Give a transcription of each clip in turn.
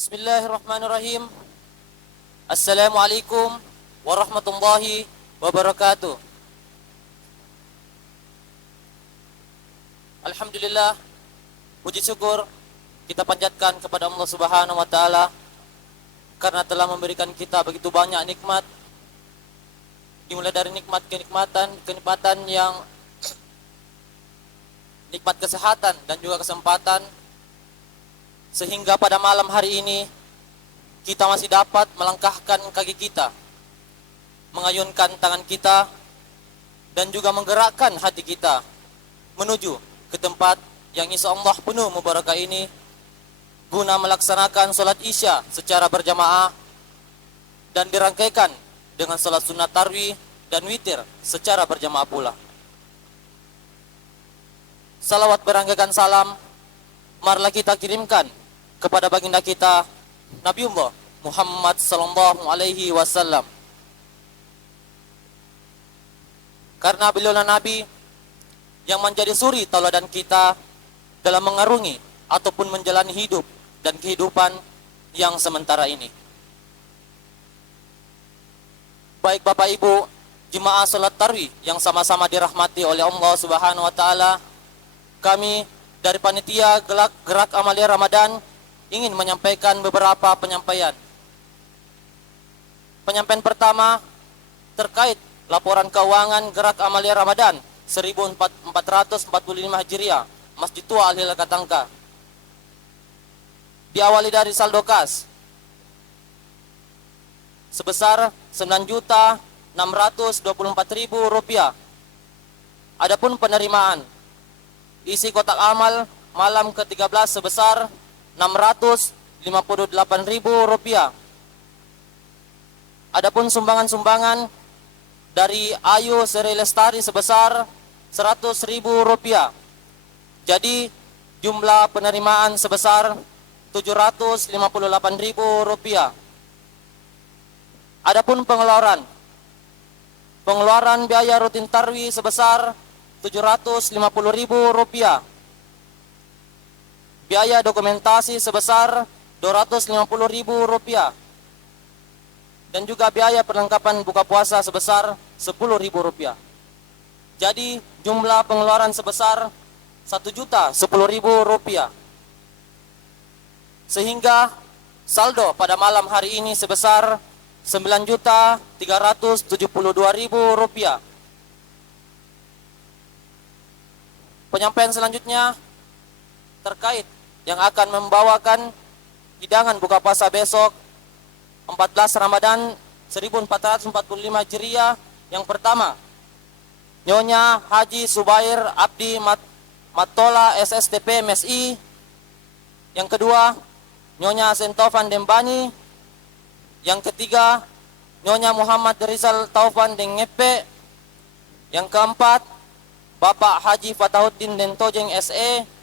Bismillahirrahmanirrahim. Assalamualaikum warahmatullahi wabarakatuh. Alhamdulillah, puji syukur kita panjatkan kepada Allah Subhanahu wa taala karena telah memberikan kita begitu banyak nikmat, dimulai dari kenikmatan yang nikmat kesehatan dan juga kesempatan, sehingga pada malam hari ini kita masih dapat melangkahkan kaki kita, mengayunkan tangan kita, dan juga menggerakkan hati kita menuju ke tempat yang insya Allah penuh mubarakah ini, guna melaksanakan sholat isya secara berjamaah dan dirangkaikan dengan sholat sunat tarwih dan witir secara berjamaah pula. Salawat berangkaikan salam marilah kita kirimkan kepada baginda kita Nabiullah Muhammad sallallahu alaihi wasallam, karena beliaulah nabi yang menjadi suri tauladan kita dalam mengarungi ataupun menjalani hidup dan kehidupan yang sementara ini. Baik Bapak Ibu jemaah salat tarwih yang sama-sama dirahmati oleh Allah Subhanahu wa taala, kami dari panitia gerak Amalia Ramadan ingin menyampaikan beberapa penyampaian. Penyampaian pertama terkait laporan keuangan gerak Amalia Ramadan 1445 Hijriah, Masjid Tua Al-Hilal Katangka. Diawali dari saldo kas sebesar Rp9.624.000. Adapun penerimaan isi kotak amal malam ke-13 sebesar Rp658.000. Adapun sumbangan-sumbangan dari Ayu Seri Lestari sebesar Rp100.000. Jadi jumlah penerimaan sebesar Rp758.000. Adapun pengeluaran biaya rutin tarwih sebesar Rp750.000. Biaya dokumentasi sebesar Rp250.000. Dan juga biaya perlengkapan buka puasa sebesar Rp10.000. Jadi jumlah pengeluaran sebesar Rp1.010.000. Sehingga saldo pada malam hari ini sebesar Rp9.372.000. Penyampaian selanjutnya terkait yang akan membawakan hidangan buka puasa besok 14 Ramadan 1445 Hijriah. Yang pertama, Nyonya Haji Subair Abdi Matola SSTP MSI. Yang kedua, Nyonya Sentovan Dembani. Yang ketiga, Nyonya Muhammad Rizal Taufan Dengepe. Yang keempat, Bapak Haji Fatahuddin Dentojeng SE.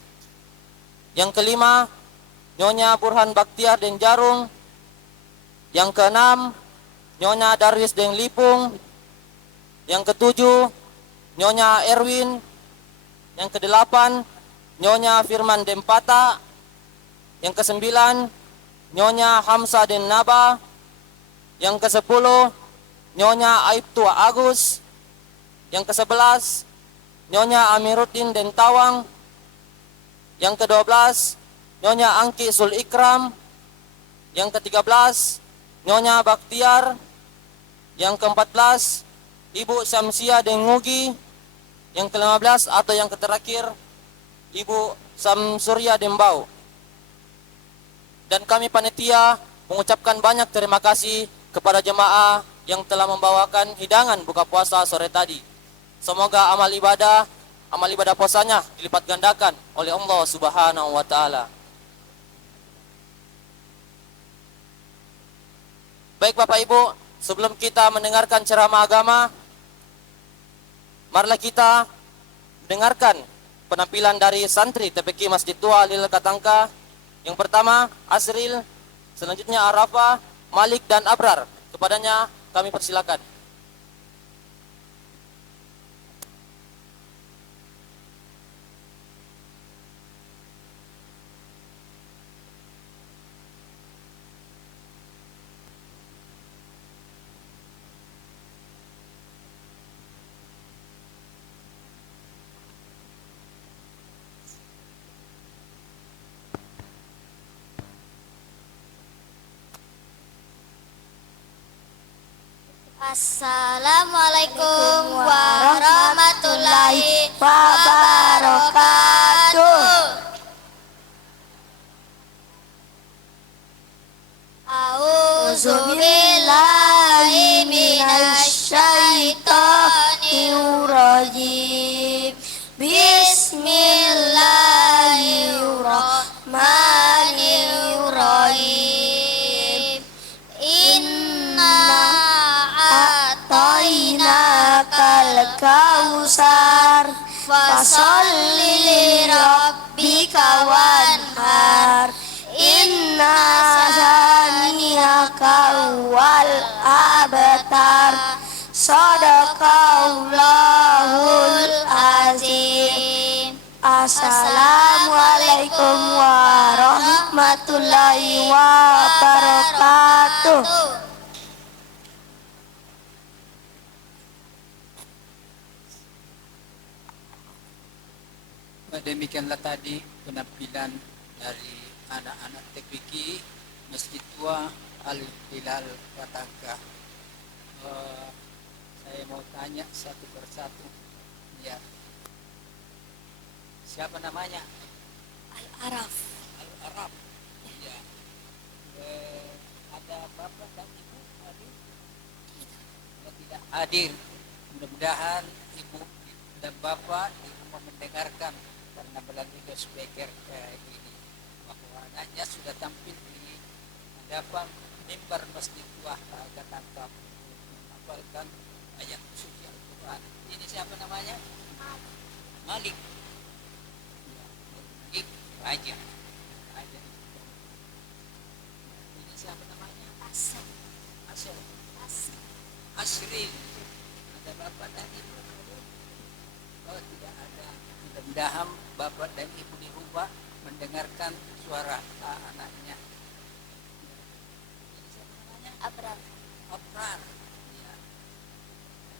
Yang kelima, Nyonya Burhan Baktiar Den Jarung. Yang keenam, Nyonya Darwis Den Lipung. Yang ketujuh, Nyonya Erwin. Yang kedelapan, Nyonya Firman Dempata. Yang kesembilan, Nyonya Hamsa Den Naba. Yang kesepuluh, Nyonya Aibtu Agus. Yang kesebelas, Nyonya Amiruddin Den Tawang. Yang ke-12, Nyonya Angki Sul Ikram. Yang ke-13, Nyonya Baktiar. Yang ke-14, Ibu Syamsia Den Ngugi. Yang ke-15 atau yang terakhir, Ibu Samsurya Dembau. Dan kami panitia mengucapkan banyak terima kasih kepada jemaah yang telah membawakan hidangan buka puasa sore tadi. Semoga amal ibadah puasanya dilipat gandakan oleh Allah Subhanahu wa taala. Baik Bapak Ibu, sebelum kita mendengarkan ceramah agama, marilah kita dengarkan penampilan dari santri TPQ Masjid Tua Al-Hilal Katangka. Yang pertama Asril, selanjutnya Arafa, Malik dan Abrar. Kepadanya kami persilakan. Assalamualaikum warahmatullahi wabarakatuh. A'udzubillahi minasyaitonir rajim. Bismillahirrahmanirrahim. Inna a'tainakal kausar fasolli lirabbika wanhar. Inna saniyaka wal abtar. Sadaqallahul azim. Assalamualaikum warahmatullahi wabarakatuh. Demikianlah tadi penampilan dari anak-anak TPQ Masjid Tua Al-Hilal Batangkah. Saya mau tanya satu persatu. Ya. Siapa namanya? Al-Araf. Al-Araf. Ya. Ada bapak dan ibu hadir? Tidak hadir. Mudah-mudahan ibu dan bapak di rumah mendengarkan karena melalui speaker ini bahwa anaknya sudah tampil di hadapan mimbar Masjid Tua Batangkah menghafalkan ayat suci Al-Quran. Ini siapa namanya? Malik. Malik Raja. Ini siapa namanya? Asr. Asrin. Ada bapak dan ibu? Oh, tidak ada. Mudah-mudahan bapak dan ibu di rumah mendengarkan suara anaknya. Ini siapa namanya? Abrar. Abrar. Ya.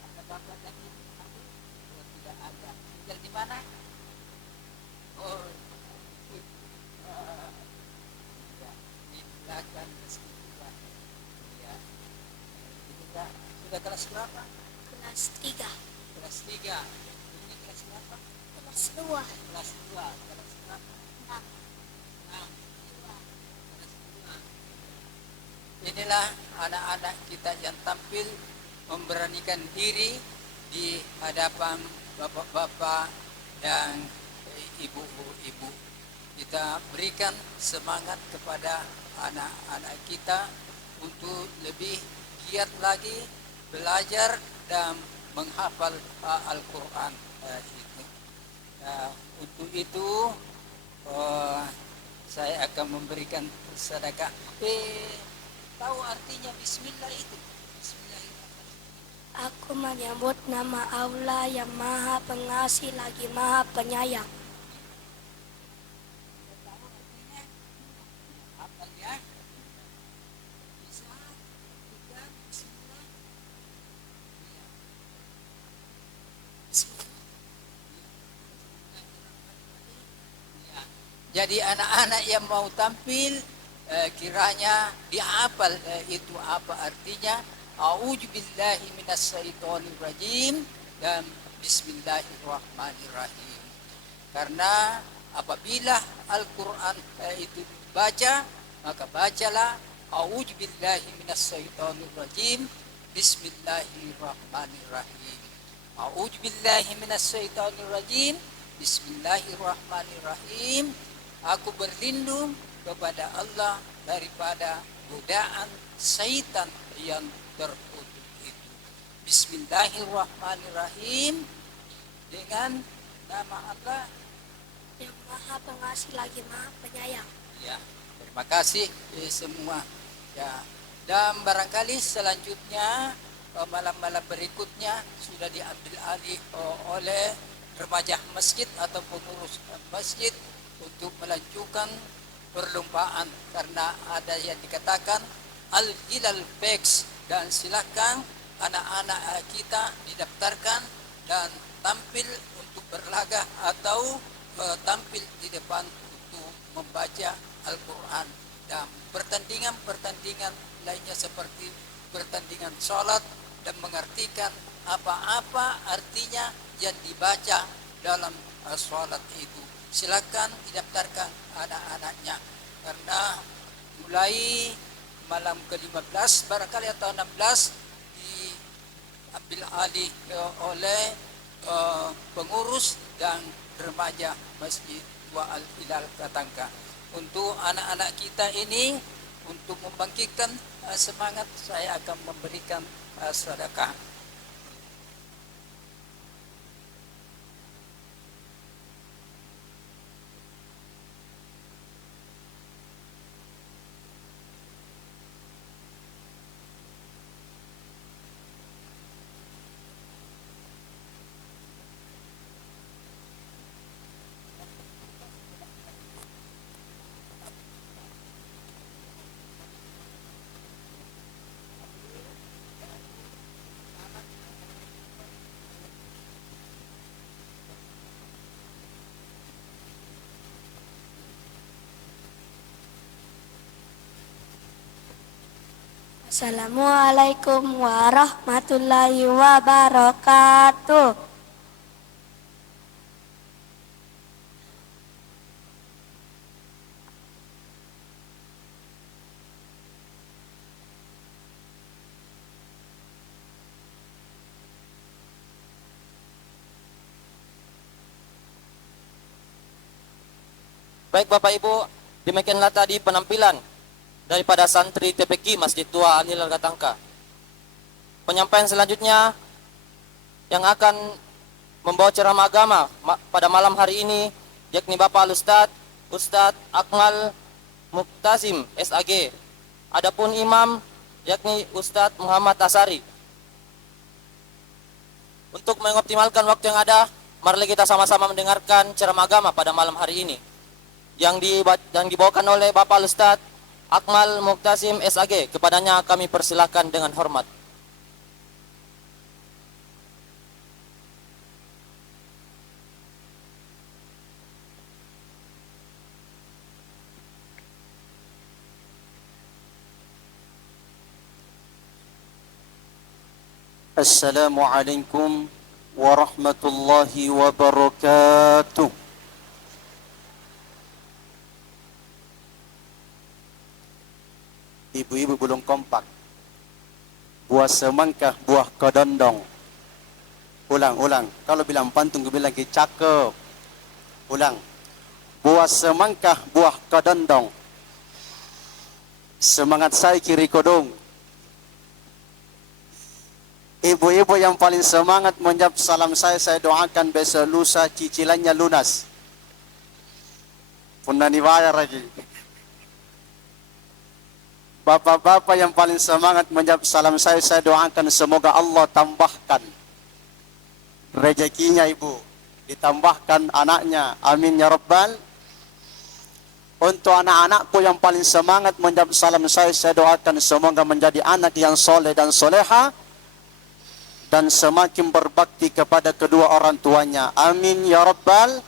Ada bapak dan ibu? Oh, tidak ada. Tinggal di mana? Oh, ya. Di belakang Masjid Tua. Ya. Sudah kelas berapa? Kelas 3. Kelas 3. Ini kelas berapa? Kelas 2. Kelas 2. Kelas berapa? 6. 6. Kelas 2. Inilah anak-anak kita yang tampil memberanikan diri di hadapan bapak-bapak dan ibu-ibu. Kita berikan semangat kepada anak-anak kita untuk lebih giat lagi belajar dan menghafal Al-Quran itu. Untuk itu saya akan memberikan sedekah. Tahu artinya Bismillah itu? Bismillahirrahmanirrahim. Aku menyebut nama Allah yang Maha Pengasih lagi Maha Penyayang. Tahu artinya? Hafal ya. Bisa juga Bismillah. Ya. Jadi anak-anak yang mau tampil kiranya dihafal itu apa artinya. A'udzubillahi minasyaitonir rajim dan bismillahirrahmanirrahim. Karena apabila Al-Quran itu baca, maka bacalah a'udzubillahi minasyaitonir rajim bismillahirrahmanirrahim. A'udzubillahi minasyaitonir rajim bismillahirrahmanirrahim. Aku berlindung kepada Allah daripada godaan syaitan yang terkutuk itu. Bismillahirrahmanirrahim. Dengan nama Allah Yang Maha Pengasih lagi Maha Penyayang. ya. Terima kasih semua ya. Dan barangkali selanjutnya malam-malam berikutnya sudah diambil alih oleh remaja masjid atau pengurus masjid untuk melanjutkan perlombaan karena ada yang dikatakan Al-Hilal Pex, dan silakan anak-anak kita didaftarkan dan tampil untuk berlaga atau tampil di depan untuk membaca Al-Quran dan pertandingan-pertandingan lainnya seperti pertandingan sholat dan mengartikan apa-apa artinya yang dibaca dalam sholat itu. Silakan didaftarkan anak-anaknya, karena mulai malam ke-15 barangkali atau 16 diambil alih oleh pengurus dan remaja Masjid Wa Al-Hilal Katangka. Untuk anak-anak kita ini, untuk membangkitkan semangat, saya akan memberikan sedekah. Assalamualaikum warahmatullahi wabarakatuh. Baik Bapak Ibu, demikianlah tadi penampilan daripada santri TPQ Masjid Tua Al-Hilal Katangka. Penyampaian selanjutnya yang akan membawa ceramah agama pada malam hari ini yakni Bapak Ustadz Akmal Muqtasim SAG. Adapun imam yakni Ustadz Muhammad Asari. Untuk mengoptimalkan waktu yang ada, mari kita sama-sama mendengarkan ceramah agama pada malam hari ini yang dibawakan oleh Bapak Ustadz Akmal Muqtasim SAG. Kepadanya kami persilakan dengan hormat. Assalamualaikum warahmatullahi wabarakatuh. Ibu-ibu belum kompak. Buah semangka, buah kedondong. Ulang. Kalau bilang pantun, gue bilang lagi cakep. Ulang. Buah semangka, buah kedondong. Semangat saya kiri kodong. Ibu-ibu yang paling semangat menjawab salam saya doakan besok lusa cicilannya lunas. Pernah dibayar lagi. Bapak-bapak yang paling semangat menjawab salam saya doakan semoga Allah tambahkan rezekinya ibu, ditambahkan anaknya, amin ya rabbal. Untuk anak-anakku yang paling semangat menjawab salam saya doakan semoga menjadi anak yang soleh dan soleha dan semakin berbakti kepada kedua orang tuanya, amin ya rabbal.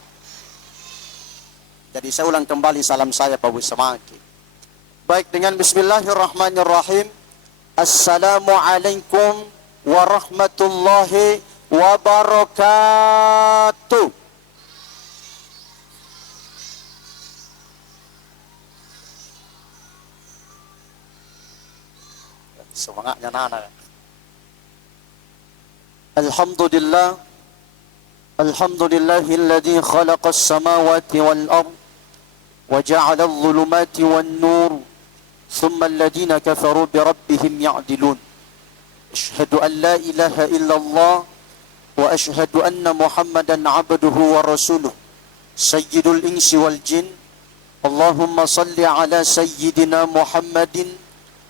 Jadi saya ulang kembali salam saya Pak Bu semakin baik dengan bismillahirrahmanirrahim. Assalamualaikum warahmatullahi wabarakatuh. Semangatnya nana. Alhamdulillah, alhamdulillahilladzi khalaqas samawati wal ard wa ja'ala adh-dhulumati wan nur thumma alladhina kafaru bi rabbihim ya'dilun. Asyhadu an la ilaha illallah wa asyhadu anna Muhammadan 'abduhu wa rasuluh sayyidul insi wal jin. Allahumma salli ala sayyidina Muhammadin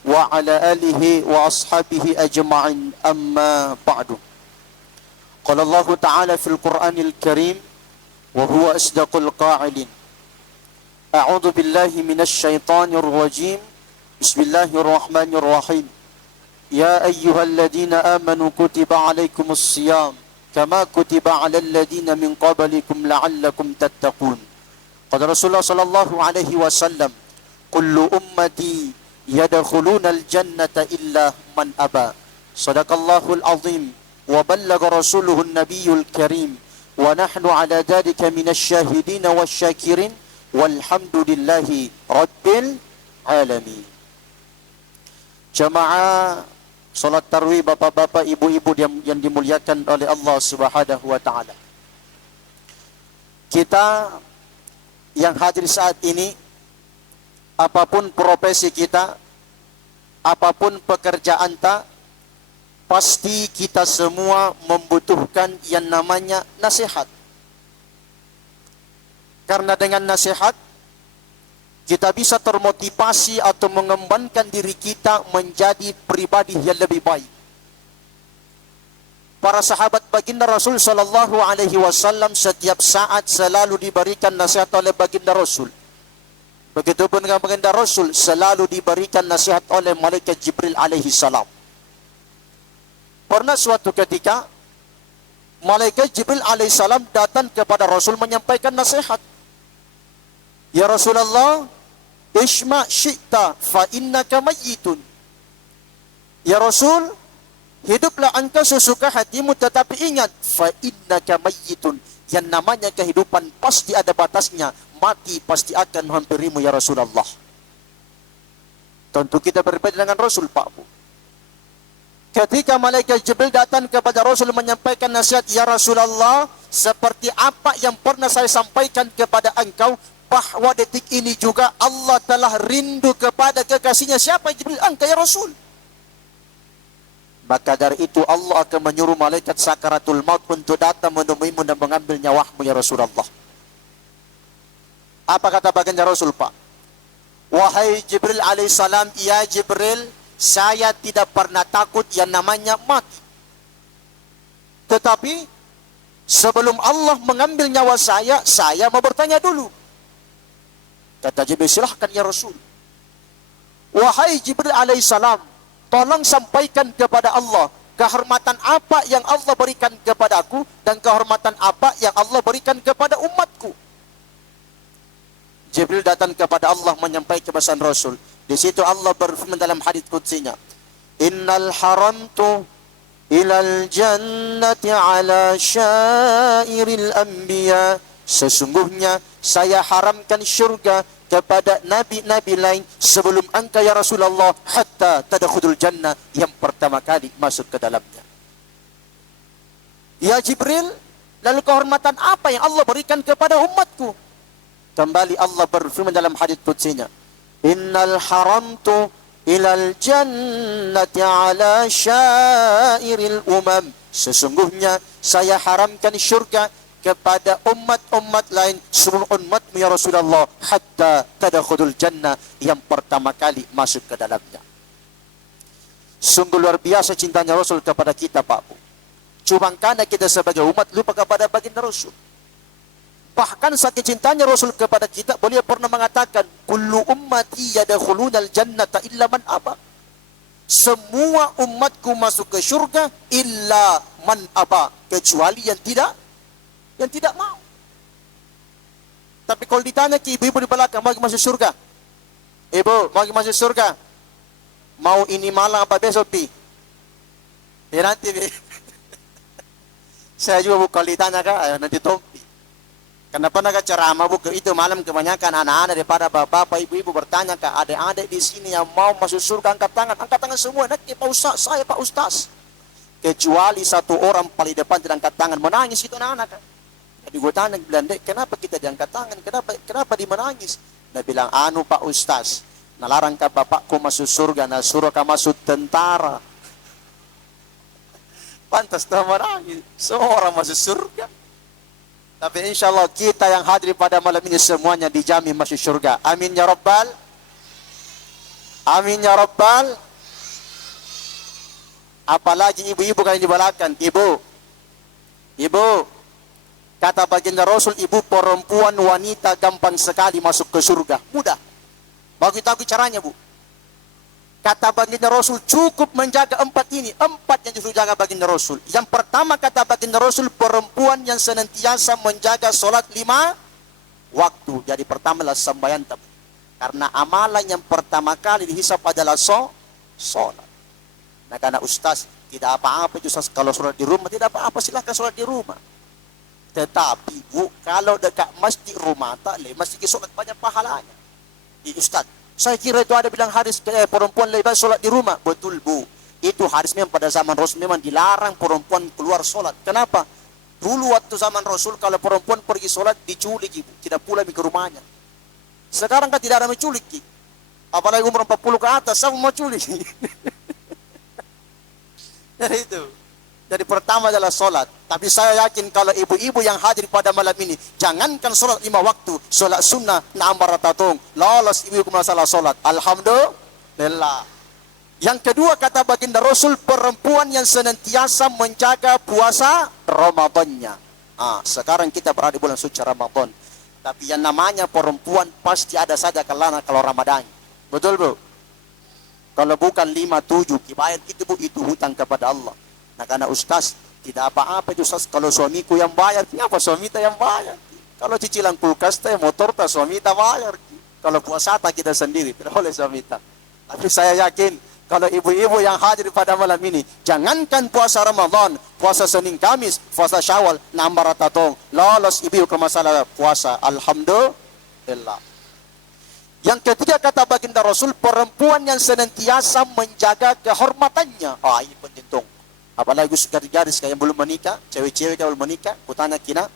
wa ala alihi wa ashabihi ajma'in, amma ba'du. Qala Allah Ta'ala fil Qur'anil Karim wa huwa asdaqul qa'ilin. A'udzu billahi minasy syaithanir rajim. Bismillahirrahmanirrahim. Ya ayyuhalladzina amanu kutiba 'alaikumus shiyam kama kutiba 'alal ladzina min qablikum la'allakum tattaqun. Qala Rasulullah sallallahu alaihi wasallam, kullu ummati yadkhulunal jannata illa man aba. Sadaqallahul azim wa ballagha rasuluhun nabiyul karim wa nahnu ala dhalika minasyahidin wasyakirin walhamdulillahi rabbil alamin. Jamaah salat tarawih, bapak-bapak, ibu-ibu yang dimuliakan oleh Allah Subhanahu wa taala. Kita yang hadir saat ini, apapun profesi kita, apapun pekerjaan kita, pasti kita semua membutuhkan yang namanya nasihat. Karena dengan nasihat kita bisa termotivasi atau mengembangkan diri kita menjadi pribadi yang lebih baik. Para sahabat baginda Rasul sallallahu alaihi wasallam setiap saat selalu diberikan nasihat oleh baginda Rasul. Begitupun dengan baginda Rasul selalu diberikan nasihat oleh malaikat Jibril alaihi salam. Pernah suatu ketika malaikat Jibril alaihi salam datang kepada Rasul menyampaikan nasihat. Ya Rasulullah, isma' syi'ta fa innaka mayyitun. Ya Rasul, hiduplah engkau sesuka hatimu, tetapi ingat, fa innaka mayyitun. Yang namanya kehidupan pasti ada batasnya. Mati pasti akan menghampirimu ya Rasulullah. Tentu kita berbeda dengan Rasul, Pak Bu. Ketika malaikat Jibril datang kepada Rasul menyampaikan nasihat, ya Rasulullah, seperti apa yang pernah saya sampaikan kepada engkau, bahwa detik ini juga Allah telah rindu kepada kekasihnya. Siapa Jibril? Engkau ya Rasul. Maka dari itu Allah akan menyuruh malaikat sakaratul maut untuk datang menemuimu dan mengambil nyawamu ya Rasulullah. Apa kata baginda Rasul, Pak? Wahai Jibril alaihissalam, ya Jibril, saya tidak pernah takut yang namanya mati. Tetapi sebelum Allah mengambil nyawa saya mau bertanya dulu. Kata Jibril, silahkan ya Rasul. Wahai Jibril alaihissalam, tolong sampaikan kepada Allah kehormatan apa yang Allah berikan kepadaku dan kehormatan apa yang Allah berikan kepada umatku. Jibril datang kepada Allah menyampaikan pesan Rasul. Di situ Allah berfirman dalam hadits qudsinya, innal haramtu ilal jannati ala syairil anbiya. Sesungguhnya saya haramkan syurga kepada nabi-nabi lain sebelum engkau ya Rasulullah, hatta tadkhulul jannah, yang pertama kali masuk ke dalamnya. Ya Jibril, lalu kehormatan apa yang Allah berikan kepada umatku? Kembali Allah berfirman dalam hadits qudsinya, innal haramtu ilal jannati ala syairil umam. Sesungguhnya saya haramkan syurga kepada umat-umat lain sebelum umatmu ya Rasulullah, hatta tadkhulul jannah, yang pertama kali masuk ke dalamnya. Sungguh luar biasa cintanya Rasul kepada kita, Pak Bu. Cuma karena kita sebagai umat lupa kepada baginda Rasul. Bahkan saking cintanya Rasul kepada kita, beliau pernah mengatakan, kullu ummati yadkhulunal jannata illa man aba. Semua umatku masuk ke syurga illa man aba, kecuali yang tidak mau. Tapi kalau ditanya ke ibu-ibu di belakang, mau masuk surga? Ibu, mau masuk surga? Mau ini malam apa besok, Pi? Ya nanti, Pi. Saya juga bu, kalau ditanya kak, nanti Tompi. Kenapa nak ceramah bu, itu malam kebanyakan anak-anak daripada bapak, ibu-ibu bertanya kak, adik-adik di sini yang mau masuk surga, angkat tangan semua. Nanti Pak Ustaz, saya Pak Ustaz. Kecuali satu orang paling depan tidak angkat tangan, menangis itu anak-anak kan. Jadi gue tanya, bilang, dek, kenapa kita diangkat tangan? Kenapa dia menangis? Dia bilang, anu Pak Ustaz, nalarang ke bapakku masuk surga, nah suruh ke masuk tentara. Pantas dia menangis, seorang masuk surga. Tapi insya Allah kita yang hadir pada malam ini semuanya dijamin masuk surga. Amin ya Rabbal. Amin ya Rabbal. Apalagi ibu-ibu kan di belakang. Ibu, kata baginda Rasul, ibu perempuan wanita gampang sekali masuk ke surga. Mudah. Bagi tahu caranya, Bu. Kata baginda Rasul, cukup menjaga 4 ini. 4 yang disuruh jaga baginda Rasul. Yang pertama kata baginda Rasul, perempuan yang senantiasa menjaga solat 5 waktu. Jadi pertama adalah sembahyang. Karena amalan yang pertama kali dihisap adalah solat. Nah karena Ustaz, Tidak apa-apa itu kalau sholat di rumah, tidak apa-apa, silahkan sholat di rumah. Tetapi Bu, kalau dekat masjid rumah tak boleh, masjid sholat banyak pahalanya. Ustaz, saya kira itu ada bilang hadis perempuan lebih baik sholat di rumah. Betul Bu, itu hadis memang pada zaman Rasul memang dilarang perempuan keluar sholat. Kenapa? Dulu waktu zaman Rasul kalau perempuan pergi sholat diculik Ibu, tidak pulang ke rumahnya. Sekarang kan tidak ada menculik, apalagi umur 40 ke atas, sama mau culik. Jadi itu. Jadi pertama adalah sholat. Tapi saya yakin kalau ibu-ibu yang hadir pada malam ini, jangankan sholat 5 waktu, sholat sunnah, nambah ratatung, lolos ibu ke masalah sholat. Alhamdulillah. Yang kedua kata baginda Rasul, perempuan yang senantiasa menjaga puasa Ramadannya. Sekarang kita berada di bulan suci Ramadan. Tapi yang namanya perempuan pasti ada saja kelana kalau Ramadan. Betul Bu? Kalau bukan 5-7, kibayar itu Bu, itu hutang kepada Allah. Nah karena Ustaz, tidak apa-apa itu Ustaz, kalau suamiku yang bayar, kenapa suami kita yang bayar? Kalau cicilan kulkas, motor, suami kita bayar. Kalau puasa kita sendiri, tidak boleh suami kita. Tapi saya yakin, kalau ibu-ibu yang hadir pada malam ini, jangankan puasa Ramadan, puasa Senin Kamis, puasa Syawal, nambah ratatong, lolos ibu ke masalah puasa. Alhamdulillah. Yang ketiga kata baginda Rasul, perempuan yang senantiasa menjaga kehormatannya. Ini penting dong. Apalagi gadis-gadis yang belum menikah, cewek-cewek yang belum menikah, kutanya kina,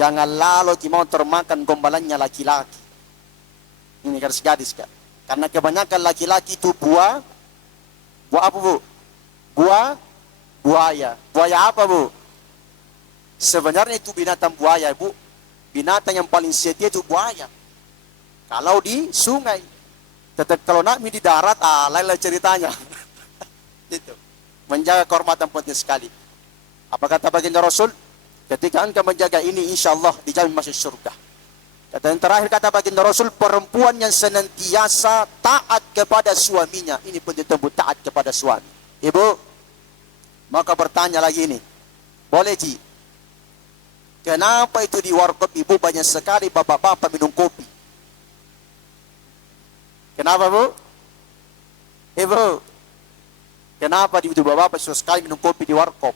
jangan lalu mau termakan gombalannya laki-laki. Ini gadis-gadis kan. Karena kebanyakan laki-laki itu buah apa Bu? Buaya. Buaya apa Bu? Sebenarnya itu binatang buaya Bu. Binatang yang paling setia itu buaya. Kalau di sungai. Tetap kalau nak di darat, lain ceritanya. Itu. Menjaga kehormatan penting sekali. Apa kata baginda Rasul? Ketika engkau menjaga ini, insya Allah dijamin masuk surga. Kata yang terakhir kata baginda Rasul, perempuan yang senantiasa taat kepada suaminya. Ini penting taat kepada suami. Ibu, maka bertanya lagi ini. Boleh Ji? Kenapa itu di warkop Ibu banyak sekali bapak-bapak minum kopi? Kenapa Bu? Ibu, kenapa di bapak-bapak suka sekali minum kopi di warkop?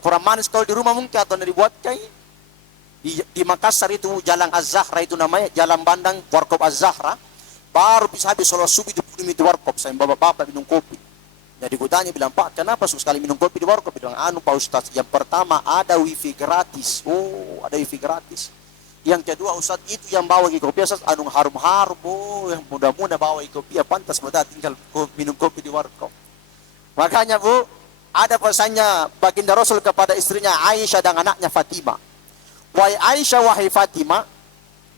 Kurang manis kalau di rumah mungkin atau dibuat kayak di Makassar itu Jalan Az-Zahra itu namanya, Jalan Bandang Warkop Az-Zahra, baru bisa habis sholat subuh di warkop saya bapak-bapak minum kopi. Jadi kutanya bilang, Pak kenapa suka sekali minum kopi di warkop? Dia bilang, Pak Ustaz, yang pertama ada wifi gratis. Ada wifi gratis. Yang kedua Ustaz, itu yang bawa kopi Ustaz anu harum-harum, yang muda-muda bawa kopi, pantas mudah tinggal minum kopi di warkop. Makanya Bu, ada pesannya baginda Rasul kepada istrinya Aisyah dan anaknya Fatimah. Wahai Aisyah, wahai Fatimah,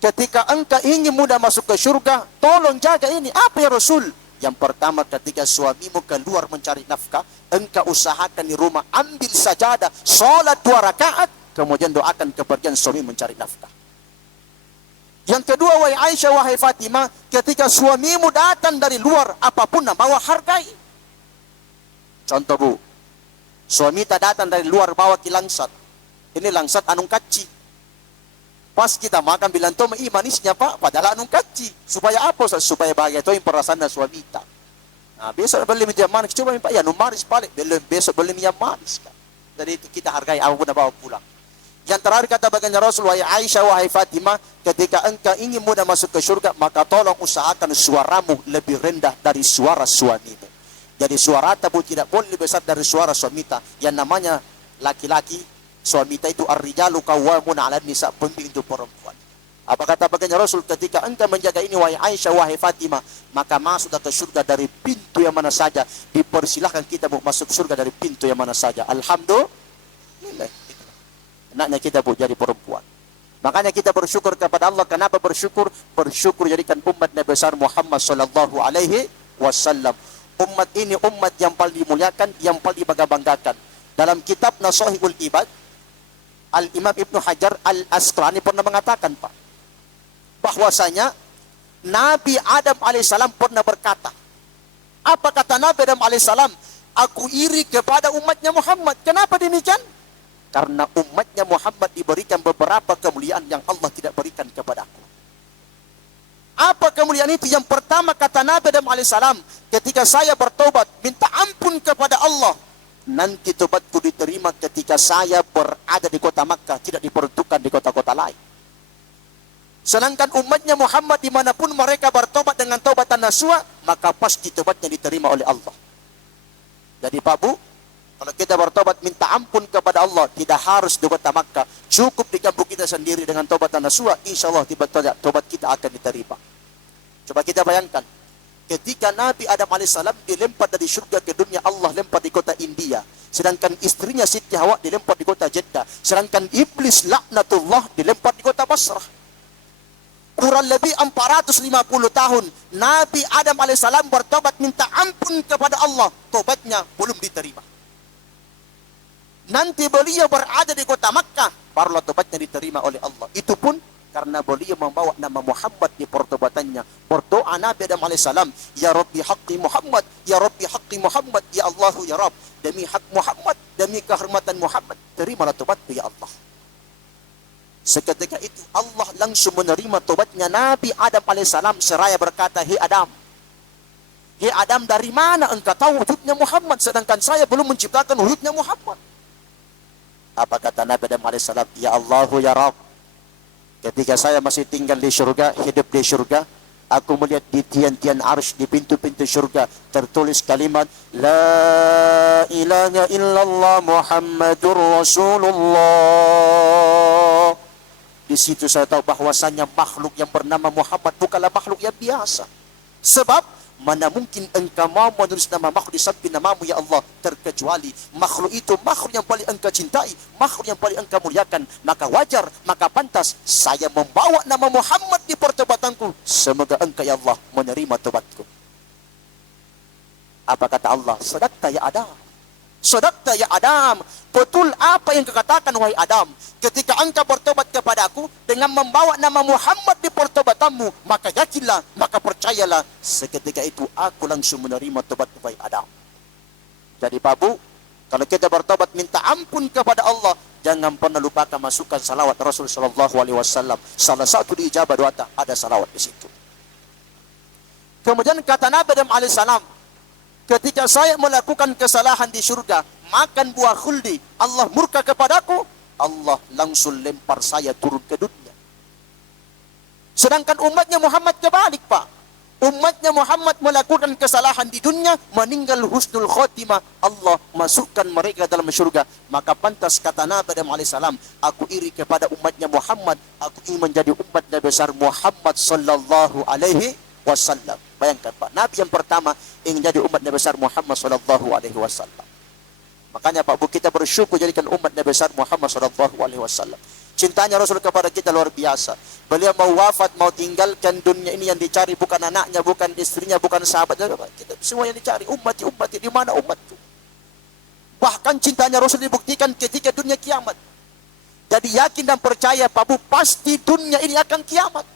ketika engkau ingin mudah masuk ke surga, tolong jaga ini. Apa ya Rasul? Yang pertama, ketika suamimu keluar mencari nafkah, engkau usahakan di rumah, ambil sajadah, sholat 2 rakaat, kemudian doakan kepergian suami mencari nafkah. Yang kedua, wahai Aisyah, wahai Fatimah, ketika suamimu datang dari luar, apapun yang bawa hargai. Contoh Bu, suami tak datang dari luar bawa langsat. Ini langsat anung kaci. Pas kita makan bilang tuh manisnya Pak, padahal anung kaci. Supaya apa Ustaz? Supaya bahagia itu yang perasaan suami kita. Nah, besok beli minyak manis, coba Pak ya manis balik. Besok beli minyak manis kan. Jadi itu kita hargai apapun yang bawa pulang. Yang terakhir kata baginda Rasul, wahai Aisyah, wahai Fatimah, ketika engkau ingin mudah masuk ke surga, maka tolong usahakan suaramu lebih rendah dari suara suamimu. Jadi suara tabu tidak boleh lebih besar dari suara suamita. Yang namanya laki-laki, suamita itu ar-rijalu qawwamuna 'alan nisa, pemimpin untuk perempuan. Apa kata baginda Rasul, ketika engkau menjaga ini wahai Aisyah, wahai Fatimah, maka masuk ke surga dari pintu yang mana saja. Dipersilahkan kita masuk surga dari pintu yang mana saja. Alhamdulillah. Enaknya kita jadi perempuan. Makanya kita bersyukur kepada Allah. Kenapa bersyukur? Bersyukur jadikan umat Nabi besar Muhammad sallallahu alaihi wasallam. Umat ini umat yang paling dimuliakan, yang paling dibangga-banggakan. Dalam kitab Nasahihul Ibad, Al-Imam Ibnu Hajar Al-Asqalani pernah mengatakan Pak, bahwasanya Nabi Adam alaihissalam pernah berkata. Apa kata Nabi Adam alaihissalam? Aku iri kepada umatnya Muhammad. Kenapa demikian? Karena umatnya Muhammad diberikan beberapa kemuliaan yang Allah tidak berikan kepadaku. Apa kemuliaan itu? Yang pertama kata Nabi Adam alaihissalam, ketika saya bertobat, minta ampun kepada Allah, nanti tobatku diterima ketika saya berada di kota Makkah, tidak diperuntukkan di kota-kota lain. Sedangkan umatnya Muhammad dimanapun mereka bertobat dengan taubatan nasuha, maka pasti tobatnya diterima oleh Allah. Jadi Pak Bu, kalau kita bertobat minta ampun kepada Allah, tidak harus di kota Makkah, cukup di kampung kita sendiri dengan taubatan nasuha, insya Allah tiba-tiba tobat kita akan diterima. Coba kita bayangkan, ketika Nabi Adam alaihissalam dilempar dari surga ke dunia, Allah lempar di kota India. Sedangkan istrinya Siti Hawa dilempar di kota Jeddah. Sedangkan iblis laknatullah dilempar di kota Basrah. Kurang lebih 450 tahun Nabi Adam alaihissalam bertobat minta ampun kepada Allah, tobatnya belum diterima. Nanti beliau berada di kota Makkah, barulah tobatnya diterima oleh Allah. Itu pun karena beliau membawa nama Muhammad di pertobatannya. Berdoa Nabi Adam alaihissalam, Ya Rabbi haqqi Muhammad, Ya Rabbi haqqi Muhammad, Ya Allahu ya Rabb, demi hak Muhammad, demi kehormatan Muhammad, terimalah tobatku ya Allah. Seketika itu Allah langsung menerima tobatnya Nabi Adam alaihissalam, seraya berkata, Hei Adam, dari mana engkau tahu wujudnya Muhammad, sedangkan saya belum menciptakan wujudnya Muhammad? Apa kata Nabi Adam alaihissalam? Ya Allahu ya Rabb, ketika saya masih tinggal di syurga, hidup di syurga, aku melihat di tian-tian arsh, di pintu-pintu syurga, tertulis kalimat La ilaha illallah Muhammadur Rasulullah. Di situ saya tahu bahwasanya makhluk yang bernama Muhammad bukanlah makhluk yang biasa. Sebab mana mungkin engkau mau menulis nama makhluk di samping namamu ya Allah, terkecuali makhluk itu makhluk yang paling engkau cintai, makhluk yang paling engkau muliakan. Maka wajar, maka pantas saya membawa nama Muhammad di pertobatanku. Semoga engkau ya Allah menerima tobatku. Apa kata Allah? Sadaqta ya Adam, sadaqta ya Adam. Betul apa yang kau katakan wahai Adam. Ketika engkau bertobat kepadaku dengan membawa nama Muhammad di pertobatanmu, maka yakinlah, maka percayalah, seketika itu aku langsung menerima tobat wahai Adam. Jadi Pak Bu, kalau kita bertobat minta ampun kepada Allah, jangan pernah lupakan masukkan salawat Rasul sallallahu alaihi wasallam. Salah satu di ijabah doa ada salawat di situ. Kemudian kata Nabi Adam alaihissalam, ketika saya melakukan kesalahan di surga, makan buah khuldi, Allah murka kepadaku, Allah langsung lempar saya turun ke dunia. Sedangkan umatnya Muhammad kebalik Pak. Umatnya Muhammad melakukan kesalahan di dunia, meninggal husnul khotimah, Allah masukkan mereka dalam surga. Maka pantas kata Nabi Adam alaihissalam, aku iri kepada umatnya Muhammad, aku ingin menjadi umat Nabi besar Muhammad sallallahu alaihi wasallam. Bayangkan Pak, Nabi yang pertama ingin jadi umat Nabi besar Muhammad sallallahu alaihi wasallam. Makanya Pak Bu, kita bersyukur jadikan umat Nabi besar Muhammad sallallahu alaihi wasallam. Cintanya Rasul kepada kita luar biasa. Beliau mau wafat, mau tinggalkan dunia ini, yang dicari bukan anaknya, bukan istrinya, bukan sahabatnya. Kita semua yang dicari ummati, di mana umatku? Bahkan cintanya Rasul dibuktikan ketika dunia kiamat. Jadi yakin dan percaya Pak Bu, pasti dunia ini akan kiamat.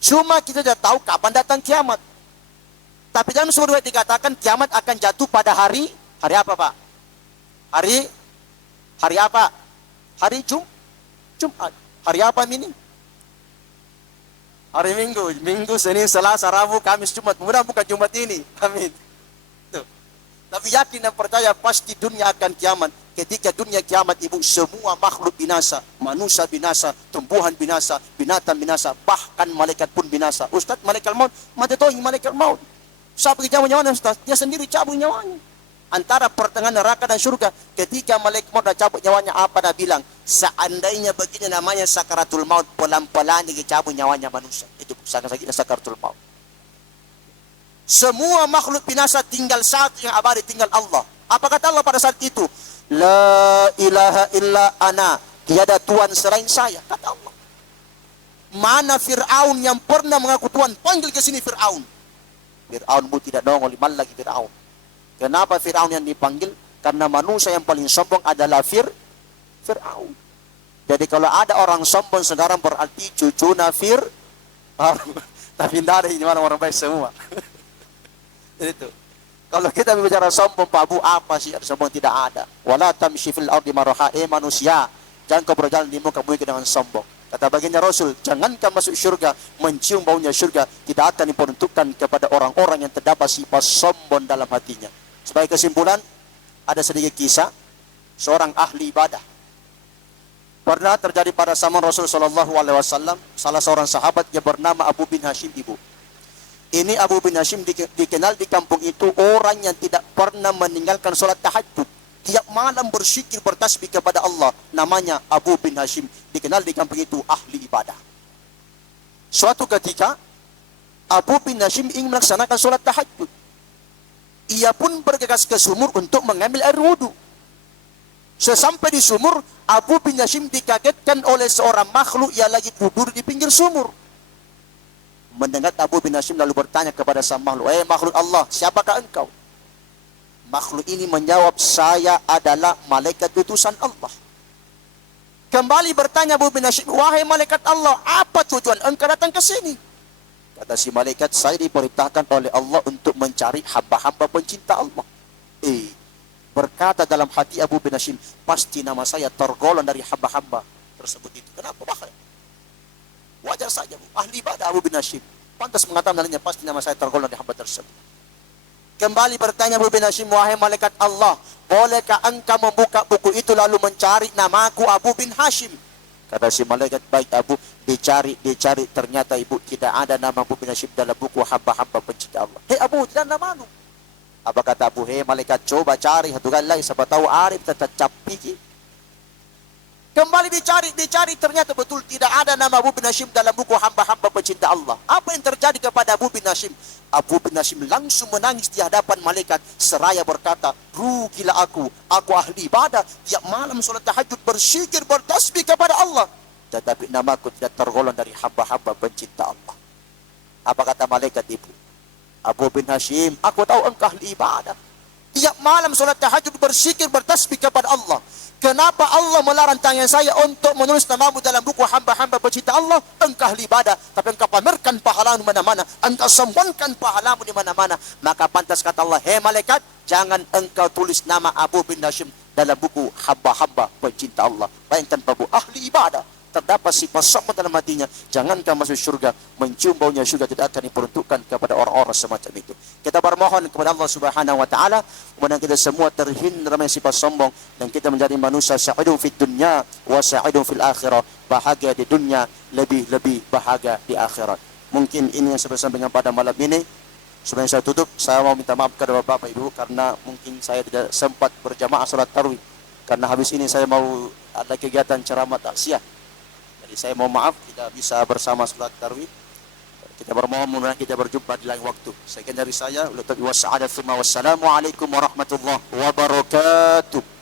Cuma kita tidak tahu kapan datang kiamat. Tapi dalam sebuah riwayat dikatakan kiamat akan jatuh pada hari apa Pak? Hari apa? Hari Jumat. Hari apa ini? Hari Minggu, Senin, Selasa, Rabu, Kamis, Jumat. Mudah bukan Jumat ini. Amin. Tuh. Tapi yakin dan percaya pasti dunia akan kiamat. Ketika dunia kiamat Ibu, semua makhluk binasa. Manusia binasa, tumbuhan binasa, binatang binasa, bahkan malaikat pun binasa. Ustaz, malaikat maut, mati tohi malaikat maut. Siapa yang cabut nyawanya Ustaz? Dia sendiri cabut nyawanya. Antara pertengahan neraka dan surga, ketika malaikat maut dah cabut nyawanya, apa dah bilang? Seandainya begini namanya sakaratul maut, pelan-pelan dicabut nyawanya manusia. Itu sakit sakaratul maut. Semua makhluk binasa, tinggal satu yang abadi, tinggal Allah. Apa kata Allah pada saat itu? La ilaha illa ana, tiada Tuhan selain saya, kata Allah. Mana Fir'aun yang pernah mengaku Tuhan? Panggil ke sini Fir'aun. Fir'aun tidak nongol, mal lagi Fir'aun. Kenapa Fir'aun yang dipanggil? Karena manusia yang paling sombong adalah Fir'aun. Jadi kalau ada orang sombong sekarang berarti cucuna Fir'aun. Tapi tidak ada ini orang baik semua. Itu. Kalau kita bicara sombong Pak Bu, apa sih sombong? Tidak ada. Wala tamshi fil ardi maraha, manusia, jangan kau berjalan di muka bumi dengan sombong. Kata baginda Rasul, jangankan masuk syurga, mencium baunya syurga tidak akan diperuntukkan kepada orang-orang yang terdapat sifat sombong dalam hatinya. Sebagai kesimpulan, ada sedikit kisah seorang ahli ibadah. Pernah terjadi pada zaman Rasul sallallahu alaihi wasallam, salah seorang sahabat yang bernama Abu bin Hashim, Ibu. Ini Abu bin Hashim dikenal di kampung itu orang yang tidak pernah meninggalkan sholat tahajud. Tiap malam berzikir bertasbih kepada Allah. Namanya Abu bin Hashim. Dikenal di kampung itu ahli ibadah. Suatu ketika Abu bin Hashim ingin melaksanakan sholat tahajud. Ia pun bergegas ke sumur untuk mengambil air wudhu. Sesampai di sumur, Abu bin Hashim dikagetkan oleh seorang makhluk yang lagi tidur di pinggir sumur. Mendengar Abu bin Hashim lalu bertanya kepada sang makhluk, makhluk Allah, siapakah engkau? Makhluk ini menjawab, saya adalah malaikat utusan Allah. Kembali bertanya Abu bin Hashim, wahai malaikat Allah, apa tujuan engkau datang ke sini? Kata si malaikat, saya diperintahkan oleh Allah untuk mencari hamba-hamba pencinta Allah. Berkata dalam hati Abu bin Hashim, pasti nama saya tergolong dari hamba-hamba tersebut itu. Kenapa bahaya? Wajar saja, Bu. Ahli ibadah Abu bin Hashim. Pantas mengatakan darinya, pasti nama saya tergolong dari hamba tersebut. Kembali bertanya Abu bin Hashim, wahai malaikat Allah, bolehkah engkau membuka buku itu lalu mencari namaku Abu bin Hashim? Kata si malaikat, baik Abu, dicari, ternyata Ibu tidak ada nama Abu bin Hashim dalam buku hamba-hamba pencinta Allah. Abu, tidak namamu. Apa kata Abu, malaikat, coba cari satu kali lagi, siapa tahu Arif tetap capi. Kembali dicari, ternyata betul tidak ada nama Abu bin Hashim dalam buku hamba-hamba pencinta Allah. Apa yang terjadi kepada Abu bin Hashim? Abu bin Hashim langsung menangis di hadapan malaikat seraya berkata, rugilah aku ahli ibadah, tiap malam sholat tahajud berzikir bertasbih kepada Allah, tetapi namaku tidak tergolong dari hamba-hamba pencinta Allah. Apa kata malaikat, Ibu? Abu bin Hashim, aku tahu engkau ahli ibadah, tiap malam sholat tahajud berzikir bertasbih kepada Allah. Kenapa Allah melarang tangan saya untuk menulis namamu dalam buku hamba-hamba pencinta Allah? Engkau ahli ibadah, tapi engkau pamerkan pahalamu di mana-mana, engkau sombongkan pahalamu di mana-mana. Maka pantas kata Allah, malaikat, jangan engkau tulis nama Abu bin Hashim dalam buku hamba-hamba pencinta Allah. Bayangkan Babu, ahli ibadah, terdapat sifat sombong dalam hatinya. Jangankan masuk surga, mencium baunya surga tidak akan diperuntukkan kepada orang-orang semacam itu. Kita bermohon kepada Allah Subhanahu wa taala, mudah-mudahan kita semua terhindar dari sifat sombong dan kita menjadi manusia sa'idun fid dunya wa sa'idun fil akhirah. Bahagia di dunia, lebih-lebih bahagia di akhirat. Mungkin ini yang saya sampaikan pada malam ini. Sebelum saya tutup, saya mau minta maaf kepada Bapak Ibu karena mungkin saya tidak sempat berjamaah salat tarawih. Karena habis ini saya mau ada kegiatan ceramah takziah. Jadi saya mohon maaf tidak bisa bersama salat tarawih. Kita bermohon mudah kita berjumpa di lain waktu. Sekian dari saya. Wassalamualaikum warahmatullahi wabarakatuh.